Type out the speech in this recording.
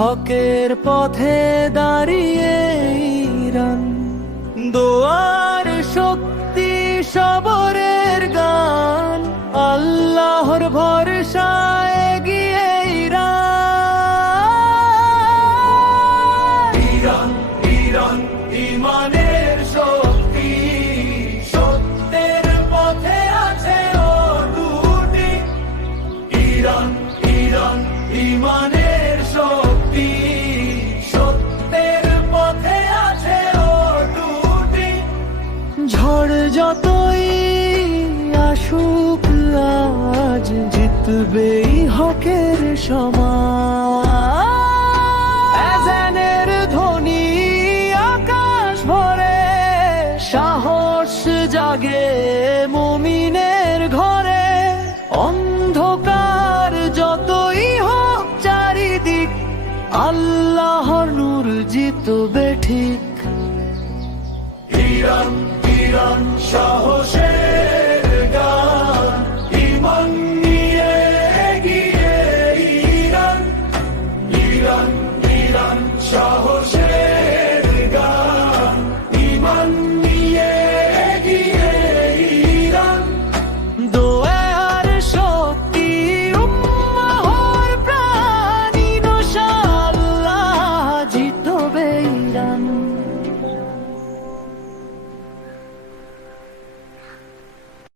হকের পথে দাঁড়িয়ে ইরান, দোয়ার শক্তি সবরের গান, আল্লাহর ভরসায় এগিয়ে ইরান। ইরান ইরান ইমানের শক্তি, সত্যের পথে আছে অটুটি। ইরান ইরান ইমানের শক্তি, সত্যের পথে আছে অটুটি। ঝড় যতই আসুক আজ জিতবেই হকের সমাজ।